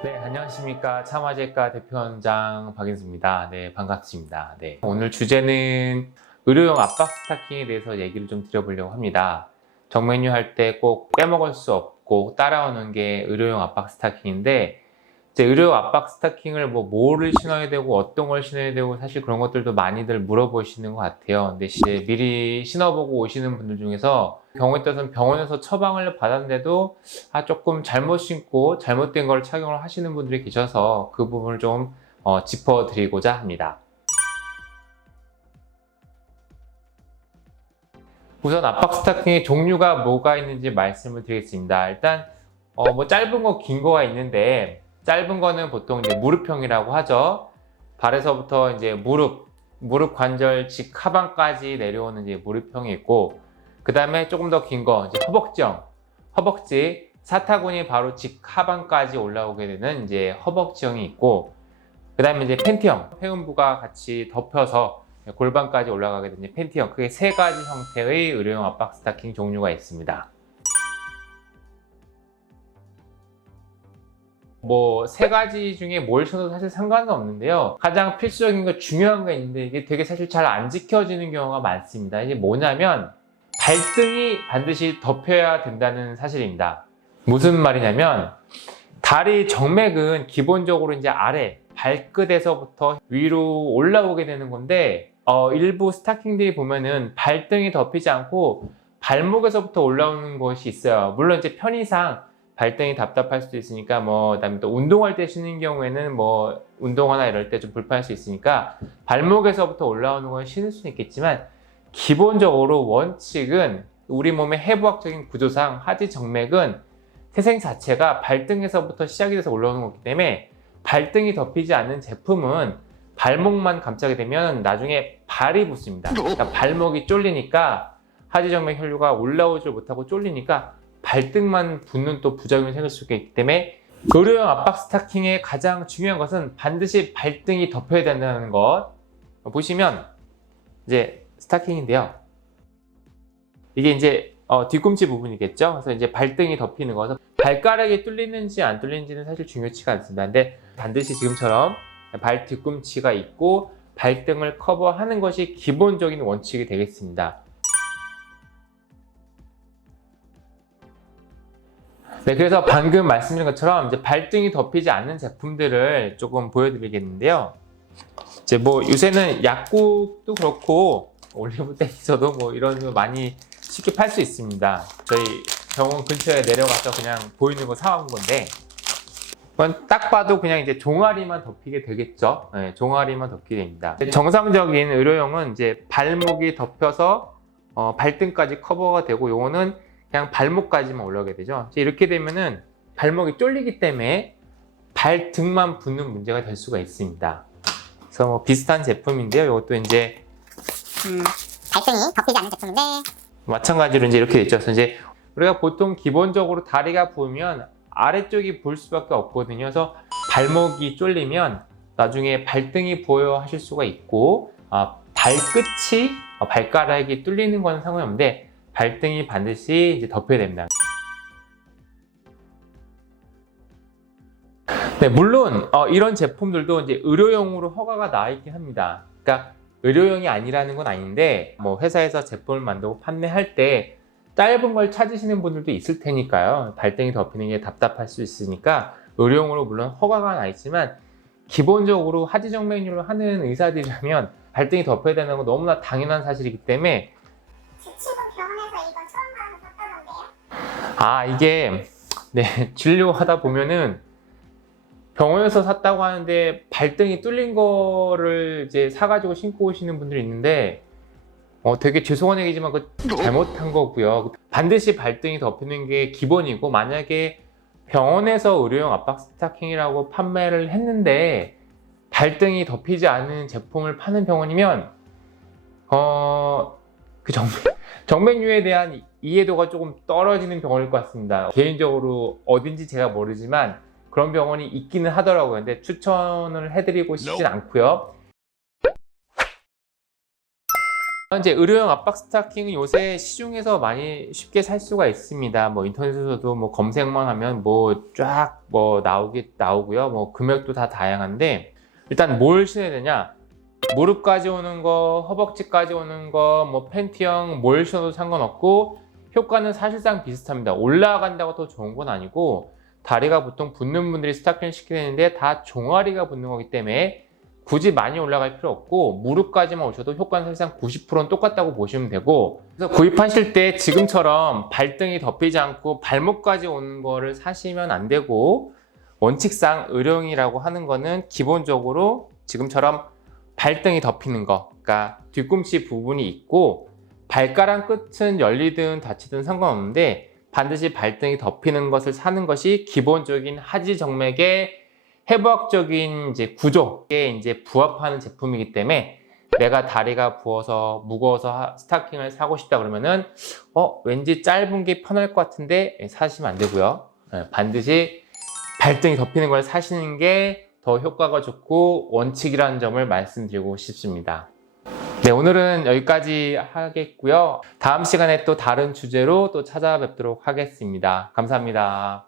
네, 안녕하십니까. 참화제과 대표원장 박인수입니다. 네, 반갑습니다. 네, 오늘 주제는 의료용 압박 스타킹에 대해서 얘기를 좀 드려보려고 합니다. 정메뉴 할 때 꼭 빼먹을 수 없고 따라오는 게 의료용 압박 스타킹인데, 이제 의료 압박 스타킹을 뭐를 신어야 되고 어떤 걸 신어야 되고 사실 그런 것들도 많이들 물어보시는 것 같아요. 근데 이제 미리 신어보고 오시는 분들 중에서 경우에 따라서는 병원에서 처방을 받았는데도 조금 잘못 신고 잘못된 걸 착용을 하시는 분들이 계셔서 그 부분을 좀 짚어드리고자 합니다. 우선 압박 스타킹의 종류가 뭐가 있는지 말씀을 드리겠습니다. 일단 짧은 거, 긴 거가 있는데 짧은 거는 보통 이제 무릎형이라고 하죠. 발에서부터 이제 무릎 관절 직 하반까지 내려오는 이제 무릎형이 있고, 그 다음에 조금 더 긴 거 이제 허벅지 사타구니 바로 직 하반까지 올라오게 되는 이제 허벅지형이 있고, 그 다음에 이제 팬티형, 회음부가 같이 덮여서 골반까지 올라가게 되는 팬티형. 크게 세 가지 형태의 의료용 압박 스타킹 종류가 있습니다. 세 가지 중에 뭘 신어도 사실 상관은 없는데요. 가장 필수적인 거, 중요한 거 있는데 이게 되게 사실 잘 안 지켜지는 경우가 많습니다. 이게 뭐냐면 발등이 반드시 덮여야 된다는 사실입니다. 무슨 말이냐면 다리 정맥은 기본적으로 이제 아래 발끝에서부터 위로 올라오게 되는 건데, 일부 스타킹들이 보면은 발등이 덮이지 않고 발목에서부터 올라오는 것이 있어요. 물론 이제 편의상 발등이 답답할 수도 있으니까 그다음에 또 운동할 때 신는 경우에는 운동화나 이럴 때 좀 불편할 수 있으니까 발목에서부터 올라오는 건 신을 수는 있겠지만, 기본적으로 원칙은 우리 몸의 해부학적인 구조상 하지 정맥은 태생 자체가 발등에서부터 시작이 돼서 올라오는 거기 때문에 발등이 덮이지 않는 제품은 발목만 감싸게 되면 나중에 발이 붙습니다. 그러니까 발목이 쫄리니까 하지정맥 혈류가 올라오질 못하고 쫄리니까 발등만 붙는 또 부작용이 생길 수 있기 때문에 의료용 압박 스타킹의 가장 중요한 것은 반드시 발등이 덮여야 된다는 것. 보시면 이제 스타킹인데요. 이게 이제 뒤꿈치 부분이겠죠. 그래서 이제 발등이 덮이는 거. 발가락이 뚫리는지 안 뚫리는지는 사실 중요치가 않습니다. 근데 반드시 지금처럼 발 뒤꿈치가 있고 발등을 커버하는 것이 기본적인 원칙이 되겠습니다. 네, 그래서 방금 말씀드린 것처럼 이제 발등이 덮이지 않는 제품들을 조금 보여드리겠는데요. 이제 요새는 약국도 그렇고 올리브땡에서도 이런 거 많이 쉽게 팔 수 있습니다. 저희 병원 근처에 내려가서 그냥 보이는 거 사온 건데, 그건 딱 봐도 그냥 이제 종아리만 덮이게 되겠죠. 네, 종아리만 덮이게 됩니다. 정상적인 의료용은 이제 발목이 덮여서 발등까지 커버가 되고, 요거는 그냥 발목까지만 올라오게 되죠. 이렇게 되면은 발목이 쫄리기 때문에 발등만 붙는 문제가 될 수가 있습니다. 그래서 비슷한 제품인데요. 이것도 이제 발등이 덮이지 않는 제품인데 마찬가지로 이제 이렇게 있죠. 그래서 이제 우리가 보통 기본적으로 다리가 부으면 아래쪽이 부을 수밖에 없거든요. 그래서 발목이 쫄리면 나중에 발등이 부어야 하실 수가 있고, 발끝이 발가락이 뚫리는 건 상관이 없는데 발등이 반드시 이제 덮여야 됩니다. 네, 물론 이런 제품들도 이제 의료용으로 허가가 나와 있긴 합니다. 그러니까 의료용이 아니라는 건 아닌데, 회사에서 제품을 만들고 판매할 때 짧은 걸 찾으시는 분들도 있을 테니까요. 발등이 덮이는 게 답답할 수 있으니까 의료용으로 물론 허가가 나 있지만, 기본적으로 하지정맥류를 하는 의사들이라면 발등이 덮여야 되는 건 너무나 당연한 사실이기 때문에. 제 친구 병원에서 이건 처음 받아서 샀다던데요? 이게 네, 진료하다 보면은 병원에서 샀다고 하는데 발등이 뚫린 거를 이제 사가지고 신고 오시는 분들이 있는데, 되게 죄송한 얘기지만 그 잘못한 거고요. 반드시 발등이 덮이는 게 기본이고, 만약에 병원에서 의료용 압박 스타킹이라고 판매를 했는데 발등이 덮이지 않은 제품을 파는 병원이면 그 정맥류에 대한 이해도가 조금 떨어지는 병원일 것 같습니다. 개인적으로 어딘지 제가 모르지만 그런 병원이 있기는 하더라고요. 근데 추천을 해드리고 싶진 않고요. 이제 의료용 압박 스타킹은 요새 시중에서 많이 쉽게 살 수가 있습니다. 뭐 인터넷에서도 뭐 검색만 하면 뭐 쫙 뭐 나오고요. 뭐 금액도 다 다양한데 일단 뭘 신어야 되냐? 무릎까지 오는 거, 허벅지까지 오는 거, 뭐 팬티형 뭘 신어도 상관없고 효과는 사실상 비슷합니다. 올라간다고 더 좋은 건 아니고 다리가 보통 붙는 분들이 스타킹을 신게 되는데 다 종아리가 붙는 거기 때문에 굳이 많이 올라갈 필요 없고 무릎까지만 오셔도 효과는 사실상 90%는 똑같다고 보시면 되고 그래서 구입하실 때 지금처럼 발등이 덮이지 않고 발목까지 오는 거를 사시면 안 되고 원칙상 의료용이라고 하는 거는 기본적으로 지금처럼 발등이 덮이는 거, 그러니까 뒤꿈치 부분이 있고 발가락 끝은 열리든 닫히든 상관없는데 반드시 발등이 덮이는 것을 사는 것이 기본적인 하지 정맥의 해부학적인 이제 구조에 이제 부합하는 제품이기 때문에 내가 다리가 부어서 무거워서 스타킹을 사고 싶다 그러면은 왠지 짧은 게 편할 것 같은데 사시면 안 되고요. 반드시 발등이 덮이는 걸 사시는 게 더 효과가 좋고 원칙이라는 점을 말씀드리고 싶습니다. 네, 오늘은 여기까지 하겠고요. 다음 시간에 또 다른 주제로 또 찾아뵙도록 하겠습니다. 감사합니다.